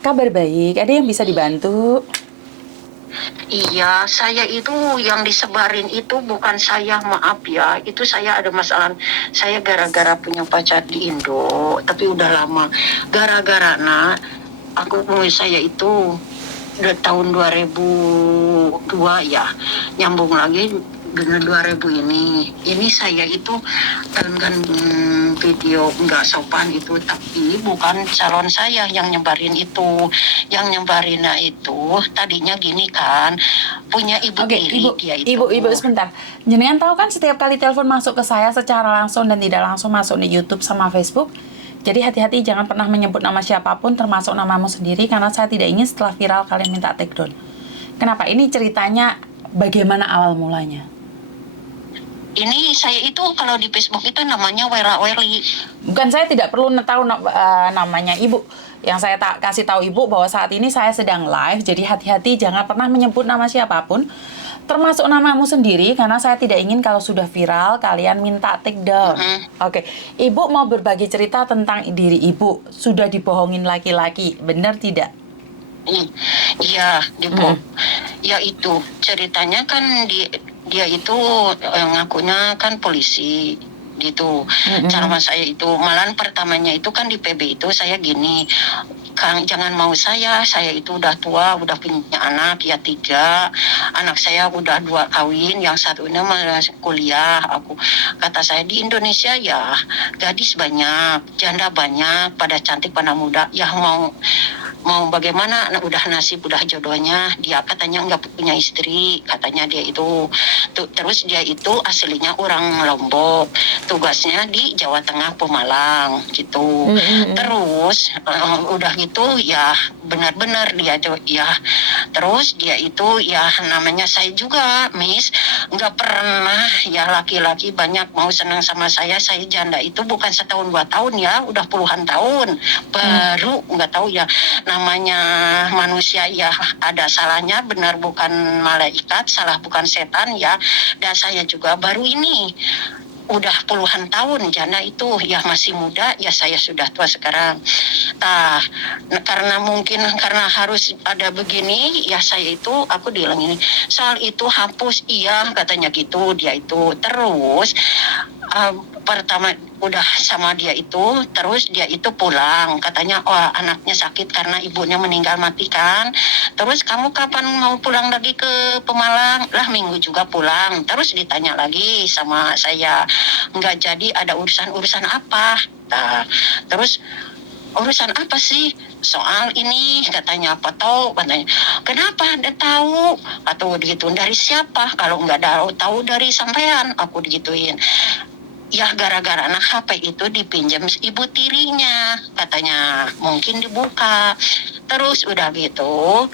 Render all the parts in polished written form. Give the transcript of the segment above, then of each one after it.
Kabar baik, ada yang bisa dibantu? Iya, saya itu yang disebarin itu bukan saya, maaf ya. Itu saya ada masalah. Saya gara-gara punya pacar di Indo, tapi udah lama. Gara-gara aku saya itu udah tahun 2002 ya, nyambung lagi dengan 2000 ini. Ini saya itu kan video nggak sopan itu, tapi bukan calon saya yang nyebarin itu. Yang nyebarinnya itu tadinya gini kan, punya ibu Oke, tiri Ibu, dia itu. Ibu sebentar. Jenengan tahu kan setiap kali telepon masuk ke saya secara langsung dan tidak langsung masuk di YouTube sama Facebook. Jadi hati-hati jangan pernah menyebut nama siapapun termasuk namamu sendiri karena saya tidak ingin setelah viral kalian minta take down. Kenapa? Ini ceritanya bagaimana awal mulanya? Ini saya itu kalau di Facebook itu namanya Wera Werli. Bukan, saya tidak perlu tahu namanya Ibu. Yang saya kasih tahu Ibu bahwa saat ini saya sedang live, jadi hati-hati jangan pernah menyebut nama siapapun, termasuk namamu sendiri, karena saya tidak ingin kalau sudah viral kalian minta take down. Oke, Ibu mau berbagi cerita tentang diri Ibu, sudah dibohongin laki-laki, benar tidak? Iya, ya itu ceritanya kan dia itu ngakunya kan polisi gitu. Cara saya itu malahan pertamanya itu kan di PB itu saya gini, Kang, jangan mau saya itu udah tua, udah punya anak ya 3. Anak saya udah 2 kawin, yang satunya masih kuliah. Kata saya di Indonesia ya gadis banyak, janda banyak, pada cantik, pada muda. Ya mau bagaimana, udah nasib, udah jodohnya. Dia katanya nggak punya istri, katanya dia itu. Terus dia itu aslinya orang Lombok, tugasnya di Jawa Tengah, Pemalang gitu. Terus udah gitu ya benar-benar dia ya. Terus dia itu ya namanya saya juga Miss, nggak pernah ya laki-laki banyak mau senang sama saya. Saya janda itu bukan setahun 2 tahun ya, udah puluhan tahun. Baru nggak tahu ya, namanya manusia ya ada salahnya, benar bukan malaikat, salah bukan setan ya. Dan saya juga baru ini udah puluhan tahun jana itu ya, masih muda ya, saya sudah tua sekarang. Karena mungkin karena harus ada begini ya, saya itu aku bilang ini soal itu hapus, iya katanya gitu dia itu. Terus pertama udah sama dia itu, terus dia itu pulang, katanya oh anaknya sakit karena ibunya meninggal mati kan. Terus kamu kapan mau pulang lagi ke Pemalang? Lah minggu juga pulang. Terus ditanya lagi sama saya, nggak jadi, ada urusan apa? Terus urusan apa sih? Soal ini katanya, apa tahu katanya. Kenapa ada tahu? Atau gitu, dari siapa? Kalau nggak tahu dari sampean, aku digituin. Ya gara-gara anak HP itu dipinjam ibu tirinya, katanya mungkin dibuka. Terus udah gitu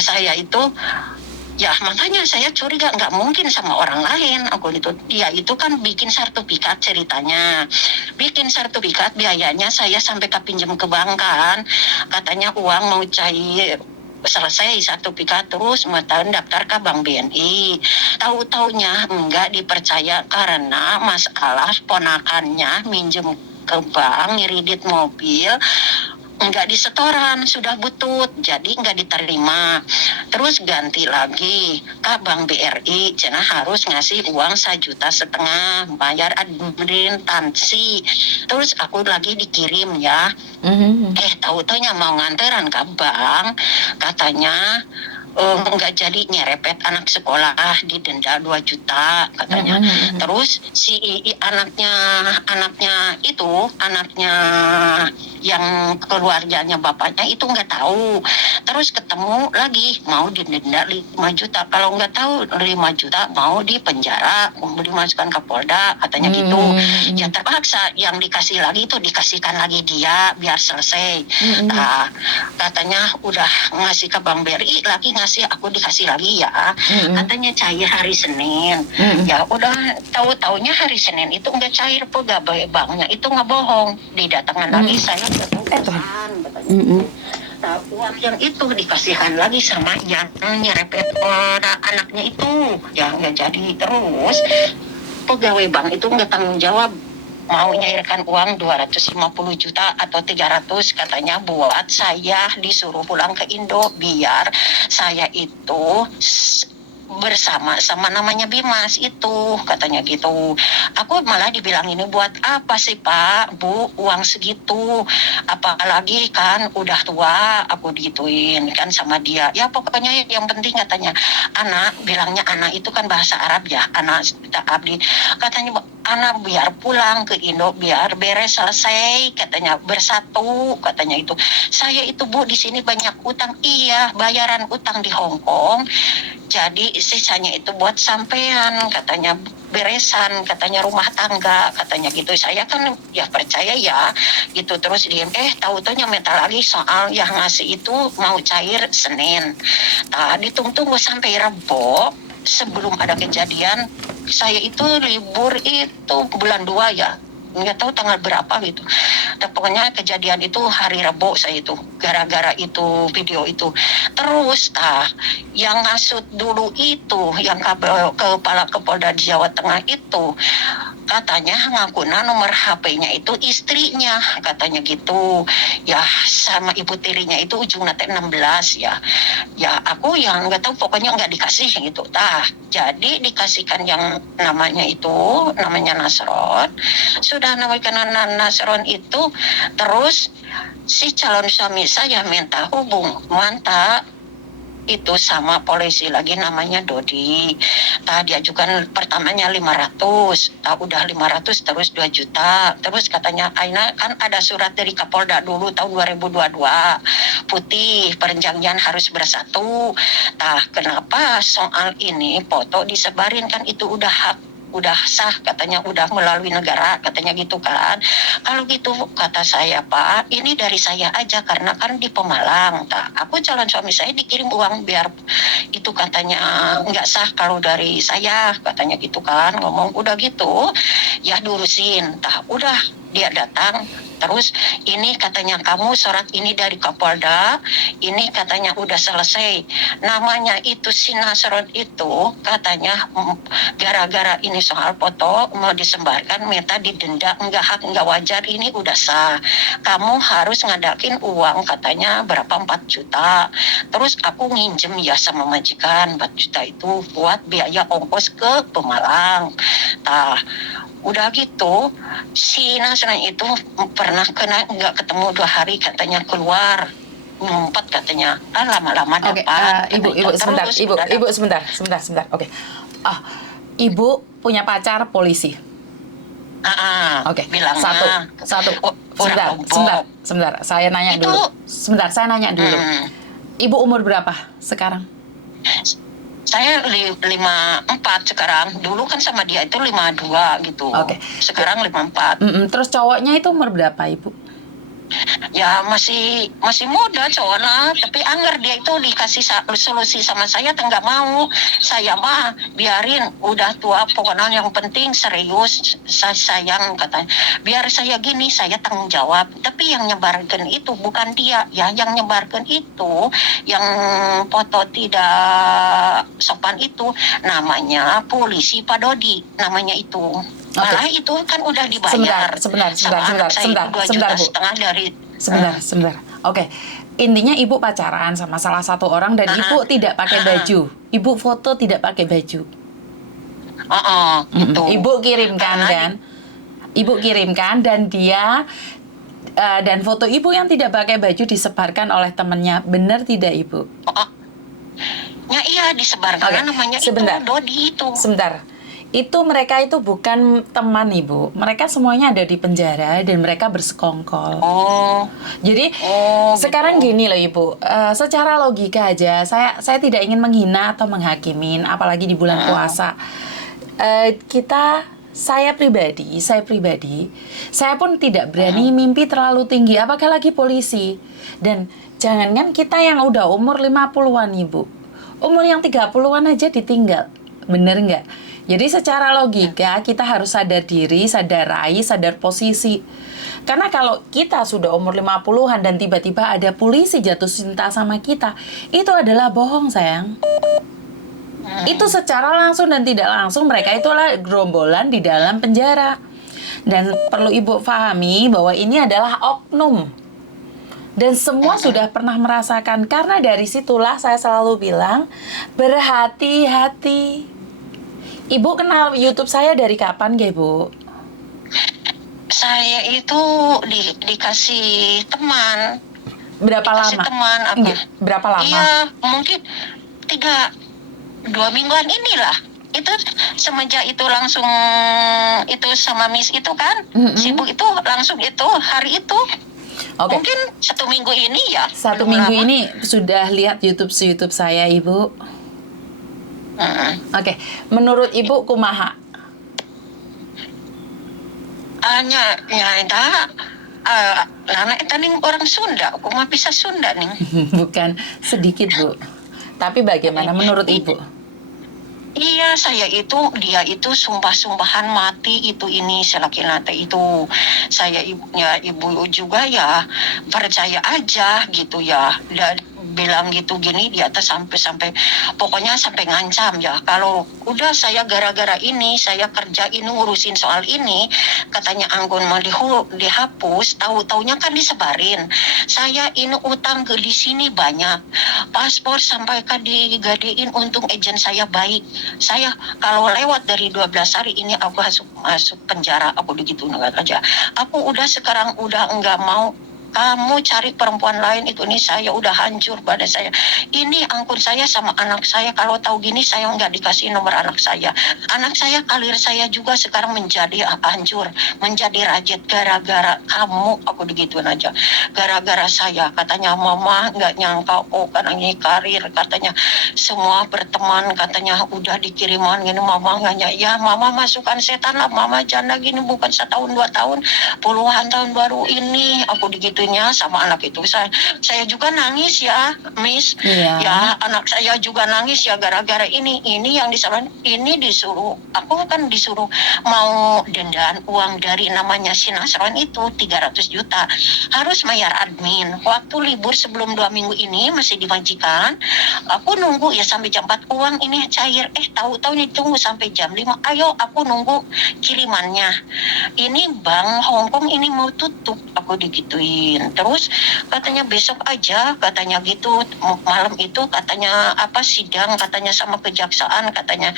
saya itu ya makanya saya curiga, nggak mungkin sama orang lain. Aku itu dia itu kan bikin sertifikat, ceritanya bikin sertifikat, biayanya saya sampai pinjam ke bank kan, katanya uang mau cair selesai sertifikat, terus mata daftar ke Bank BNI. Tahu-taunya enggak dipercaya karena masalah ponakannya minjem ke bank ngiridit mobil, nggak disetoran, sudah butut, jadi nggak diterima. Terus ganti lagi ke Bank BRI, cina harus ngasih uang 1,5 juta, bayar admin tansi. Terus aku lagi dikirim ya, tahu-taunya mau nganteran ke bank, katanya nggak jadi, nyerepet anak sekolah, didenda 2 juta katanya. Terus si anaknya yang keluarganya bapaknya itu nggak tahu. Terus ketemu lagi mau didenda 5 juta, kalau nggak tahu 5 juta mau di penjara, mau dimasukkan ke Polda katanya gitu. Ya terpaksa yang dikasih lagi itu dikasihkan lagi dia biar selesai. Katanya udah ngasih ke Bank BRI lagi, ngasih aku dikasih lagi ya, katanya cair hari Senin. Ya udah tahu-taunya hari Senin itu nggak cair, pegawai banknya itu ngebohong, didatangkan lagi saya ketugasan katanya. Nah, uang yang itu dikasihkan lagi sama yang nyerepet anaknya itu ya nggak jadi. Terus pegawai bank itu nggak tanggung jawab, mau nyairkan uang 250 juta atau 300 katanya buat saya disuruh pulang ke Indo biar saya itu bersama sama namanya Bimas itu katanya gitu. Aku malah dibilang ini buat apa sih Pak, Bu, uang segitu, apalagi kan udah tua, aku digituin kan sama dia. Ya pokoknya yang penting katanya anak, bilangnya anak itu kan bahasa Arab ya, anak abdi katanya anak biar pulang ke Indo biar beres selesai katanya bersatu katanya itu. Saya itu Bu di sini banyak utang, iya bayaran utang di Hong Kong, jadi sisanya itu buat sampean katanya beresan katanya rumah tangga katanya gitu. Saya kan ya percaya ya gitu, terus diem tahu-taunya minta lagi soal yang ngasih itu mau cair Senin. Nah ditunggu sampai Rebo sebelum ada kejadian. Saya itu libur itu bulan 2 ya, nggak tahu tanggal berapa gitu. Dan pokoknya kejadian itu hari Rabu saya itu gara-gara itu video itu. Terus yang ngasut dulu itu yang kepala Kapolda Jawa Tengah itu katanya ngakuna nomor HP-nya itu istrinya katanya gitu ya, sama ibu tirinya itu ujungnya 16 ya. Ya aku yang nggak tahu, pokoknya nggak dikasih gitu. Jadi dikasihkan yang namanya Nasron. Sudah namanya Nasron itu, terus si calon suami saya minta hubungan itu sama polisi lagi namanya Dodi. Dia juga pertamanya 500, udah 500 terus 2 juta. Terus katanya Aina kan ada surat dari Kapolda dulu tahun 2022 putih perjanjian harus bersatu. Kenapa soal ini foto disebarin, kan itu udah sah katanya, udah melalui negara katanya gitu kan. Kalau gitu kata saya Pak, ini dari saya aja karena kan di Pemalang. Aku calon suami saya dikirim uang biar itu katanya nggak sah kalau dari saya katanya gitu kan. Ngomong udah gitu ya diurusin. Udah dia datang. Terus ini katanya kamu surat ini dari Kapolda, ini katanya udah selesai. Namanya itu si Nasron itu katanya gara-gara ini soal foto mau disebarkan minta didenda, enggak hak, enggak wajar, ini udah sah. Kamu harus ngadakin uang katanya berapa 4 juta. Terus aku nginjem ya sama majikan 4 juta itu buat biaya ongkos ke Pemalang. Udah gitu si Nasran itu pernah kena nggak ketemu 2 hari katanya keluar ngumpet katanya lama-lama dapat. Ibu sebentar. Oke. Ibu punya pacar polisi. Oke. Bilangnya Satu. Sebentar. Saya nanya dulu. Ibu umur berapa sekarang? Saya 54 sekarang. Dulu kan sama dia itu 52 gitu. Oke. Sekarang 54. Terus cowoknya itu umur berapa, Ibu? Ya masih muda cowoknya, tapi anggar dia itu dikasih solusi sama saya nggak mau. Saya mah biarin udah tua, pokoknya yang penting serius, saya sayang katanya. Biar saya gini, saya tanggung jawab. Tapi yang nyebarkan itu bukan dia ya, yang nyebarkan itu yang foto tidak sopan itu namanya polisi Pak Dodi namanya itu. Malah itu kan udah dibayar. Sebentar, Bu. Sebentar. Oke. Intinya Ibu pacaran sama salah satu orang dan Ibu tidak pakai baju. Ibu foto tidak pakai baju. Gitu. Ibu kirimkan kan? Ibu kirimkan dan dia dan foto Ibu yang tidak pakai baju disebarkan oleh temannya. Benar tidak, Ibu? Ya iya disebarkan namanya itu Dodi itu. Sebentar. Mereka itu bukan teman, Ibu. Mereka semuanya ada di penjara dan mereka bersekongkol. Jadi sekarang gini loh Ibu, secara logika aja, saya tidak ingin menghina atau menghakimin, apalagi di bulan puasa. Saya pribadi, saya pun tidak berani mimpi terlalu tinggi, apakah lagi polisi. Dan jangankan kita yang udah umur 50-an, Ibu. Umur yang 30-an aja ditinggal. Bener nggak? Jadi secara logika kita harus sadar diri, sadar raih, sadar posisi. Karena kalau kita sudah umur 50-an dan tiba-tiba ada polisi jatuh cinta sama kita, itu adalah bohong, sayang. Itu secara langsung dan tidak langsung mereka itulah gerombolan di dalam penjara. Dan perlu Ibu pahami bahwa ini adalah oknum. Dan semua sudah pernah merasakan. Karena dari situlah saya selalu bilang, berhati-hati. Ibu kenal YouTube saya dari kapan, nggih, Bu? Saya itu dikasih teman. Berapa Dikasih lama? teman apa? Nggih, berapa lama? Iya, mungkin 2 mingguan inilah. Itu semenjak itu langsung itu sama Miss itu kan, sibuk itu langsung itu hari itu. Oke. Mungkin 1 minggu ini ya. 1 belum minggu lama. ini sudah lihat YouTube saya, Ibu. Oke, menurut Ibu kumaha? Nyata anak itu nih orang Sunda, aku mah bisa Sunda nih. Bukan sedikit, Bu. Tapi bagaimana menurut Ibu? Iya, dia itu sumpah-sumpahan mati itu ini selaki nate itu. Saya ibu juga ya percaya aja gitu ya. Dan bilang gitu gini di atas sampai pokoknya sampai ngancam ya. Kalau udah saya gara-gara ini saya kerja ini ngurusin soal ini, katanya anggun mau dihapus, tahu-taunya kan disebarin. Saya ini utang ke di sini banyak. Paspor sampai kan digadein, untung agen saya baik. Saya kalau lewat dari 12 hari ini aku masuk penjara, aku begitu aja. Aku udah sekarang udah enggak mau kamu cari perempuan lain itu nih, saya udah hancur badan saya. Ini angkut saya sama anak saya, kalau tahu gini saya nggak dikasih nomor anak saya. Anak saya, karir saya juga sekarang menjadi hancur, menjadi rajit gara-gara kamu, aku begituin aja. Gara-gara saya, katanya mama nggak nyangka, oh karena ini karir, katanya semua berteman, katanya udah dikiriman gini, mama nggak nyangka. Ya mama masukkan setan lah, mama janda gini bukan 1 tahun 2 tahun, puluhan tahun baru ini, aku digituin sama anak itu. Saya juga nangis ya, Miss. Iya. Ya, anak saya juga nangis ya gara-gara ini yang disalahin. Ini disuruh, aku kan disuruh mau dendan uang dari namanya Sinasron itu 300 juta. Harus bayar admin. Waktu libur sebelum 2 minggu ini masih dimajikan. Aku nunggu ya sampai jam 4 uang ini cair. Tahu-tahu nih tunggu sampai jam 5. Ayo aku nunggu kirimannya. Ini Bank Hongkong ini mau tutup. Aku digituin. Terus katanya besok aja, katanya gitu, malam itu katanya sidang, katanya sama kejaksaan, katanya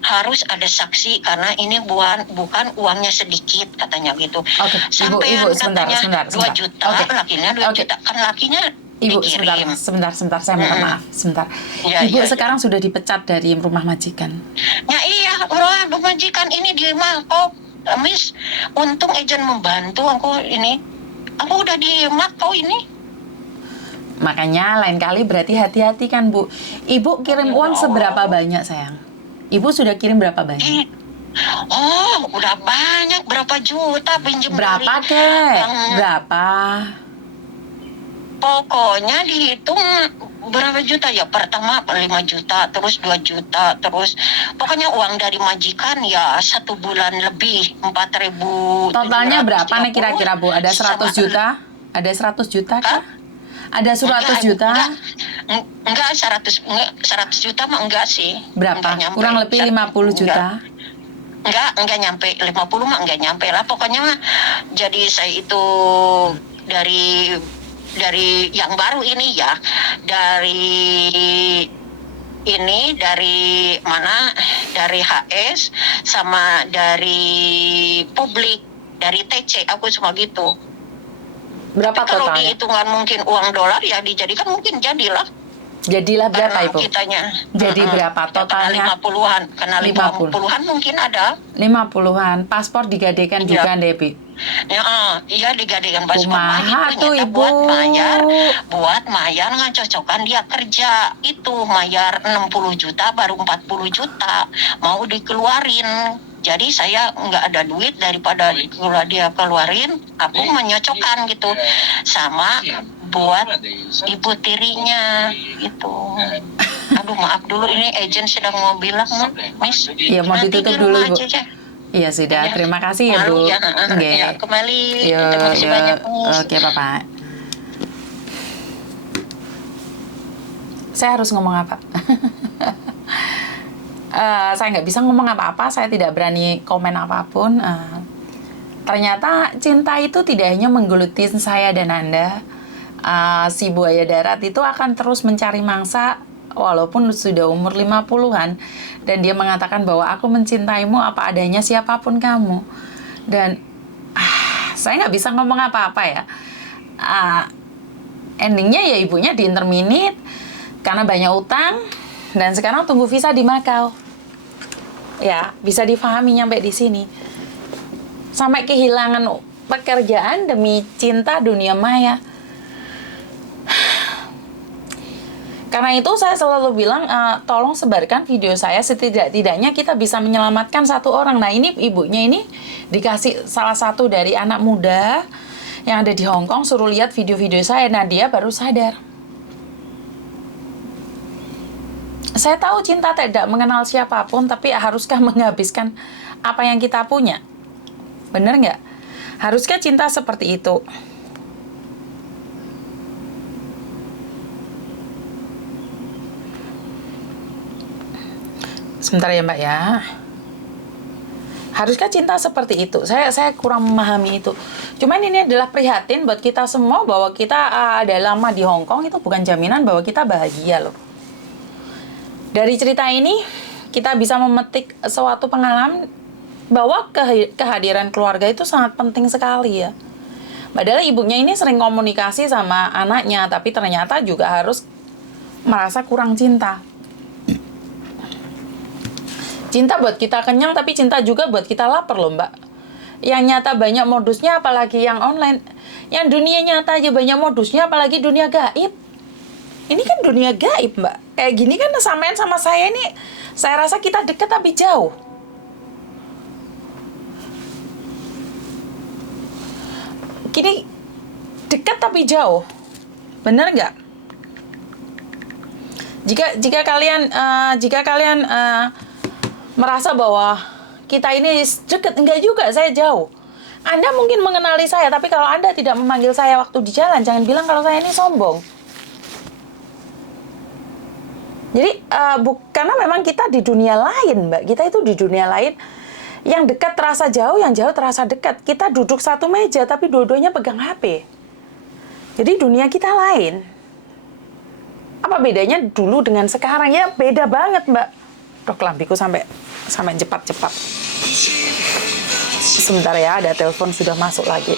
harus ada saksi karena ini bukan uangnya sedikit, katanya gitu. Oke, Sampai Ibu, sebentar. 2 juta, Oke. lakinya 2 juta, kan lakinya Ibu, dikirim. sebentar, saya minta maaf, sebentar. Ya, Ibu ya, sekarang sudah dipecat dari rumah majikan. Ya iya, orang majikan ini di Makau, Miss. Untung agen membantu aku ini. Aku udah di Makau ini. Makanya lain kali berarti hati-hati kan, Bu. Ibu kirim uang seberapa banyak, sayang? Ibu sudah kirim berapa banyak? Oh, udah banyak, berapa juta pinjem Berapa, dari Kek? yang- Berapa? Pokoknya dihitung berapa juta ya, pertama 5 juta, terus 2 juta, terus pokoknya uang dari majikan ya 1 bulan lebih 4.000. Totalnya berapa nih kira-kira, Bu? Ada 100 juta? Ada 100 juta kah? Ada 100 juta? Enggak 100 juta mah enggak sih. Berapa? Enggak nyampe. Kurang lebih 50 juta? Enggak nyampe 50 mah enggak nyampe lah. Pokoknya mah jadi saya itu dari yang baru ini ya, dari mana, dari HS sama dari publik, dari TC aku cuma gitu. Berapa Tapi kalau totalnya? dihitungan mungkin uang dolar ya dijadikan mungkin jadilah. Jadilah berapa, Karena Ibu? kitanya. Jadi berapa totalnya? 50-an, karena 50-an mungkin ada. 50-an. Paspor digadekan Iya. juga, Debi. Ya, iya digadekan pas Kumaha tuh, nyata Ibu? buat mayar ngacocokkan dia kerja itu mayar 60 juta baru 40 juta mau dikeluarin. Jadi saya nggak ada duit, daripada kalau dia keluarin, aku menyocokkan gitu sama buat ibu tirinya gitu. Aduh maaf dulu, ini agent sedang mau bilang, Miss. Iya, mau nanti ditutup di dulu, rumah Ibu. aja, ya. Iya, sudah. Ya. Terima kasih ya, Bu. Malu ya, Nggih. ya, kembali. Yo, Terima kasih yo. banyak, Miss. Oke, Bapak. Saya harus ngomong apa? Saya nggak bisa ngomong apa-apa. Saya tidak berani komen apapun. Ternyata cinta itu tidak hanya menggeluti saya dan Anda. Si buaya darat itu akan terus mencari mangsa walaupun sudah umur 50-an. Dan dia mengatakan bahwa aku mencintaimu apa adanya siapapun kamu. Dan saya nggak bisa ngomong apa-apa ya. Endingnya ya ibunya diinterminate karena banyak utang. Dan sekarang tunggu visa di Makau. Ya, bisa difahami nyampe di sini. Sampai kehilangan pekerjaan demi cinta dunia maya. Karena itu saya selalu bilang, tolong sebarkan video saya, setidak-tidaknya kita bisa menyelamatkan satu orang. Nah ini ibunya ini dikasih salah satu dari anak muda yang ada di Hong Kong, suruh lihat video-video saya. Nah dia baru sadar. Saya tahu cinta tidak mengenal siapapun, tapi haruskah menghabiskan apa yang kita punya? Bener nggak? Haruskah cinta seperti itu? Sebentar ya Mbak ya. Haruskah cinta seperti itu? Saya kurang memahami itu. Cuman ini adalah prihatin buat kita semua bahwa kita ada lama di Hong Kong itu bukan jaminan bahwa kita bahagia loh. Dari cerita ini kita bisa memetik suatu pengalaman bahwa kehadiran keluarga itu sangat penting sekali ya. Padahal ibunya ini sering komunikasi sama anaknya, tapi ternyata juga harus merasa kurang cinta. Cinta buat kita kenyang, tapi cinta juga buat kita lapar loh Mbak. Yang nyata banyak modusnya, apalagi yang online. Yang dunia nyata aja banyak modusnya, apalagi dunia gaib. Ini kan dunia gaib Mbak. Kayak gini kan samain sama saya ini, saya rasa kita dekat tapi jauh. Gini, dekat tapi jauh. Bener nggak? Jika kalian merasa bahwa kita ini dekat, enggak juga, saya jauh. Anda mungkin mengenali saya, tapi kalau Anda tidak memanggil saya waktu di jalan, jangan bilang kalau saya ini sombong. Jadi, karena memang kita di dunia lain, Mbak. Kita itu di dunia lain, yang dekat terasa jauh, yang jauh terasa dekat. Kita duduk satu meja, tapi dua-duanya pegang HP. Jadi, dunia kita lain. Apa bedanya dulu dengan sekarang? Ya, beda banget, Mbak. Duh, kelambiku sampai cepat-cepat. Sebentar ya, ada telepon sudah masuk lagi.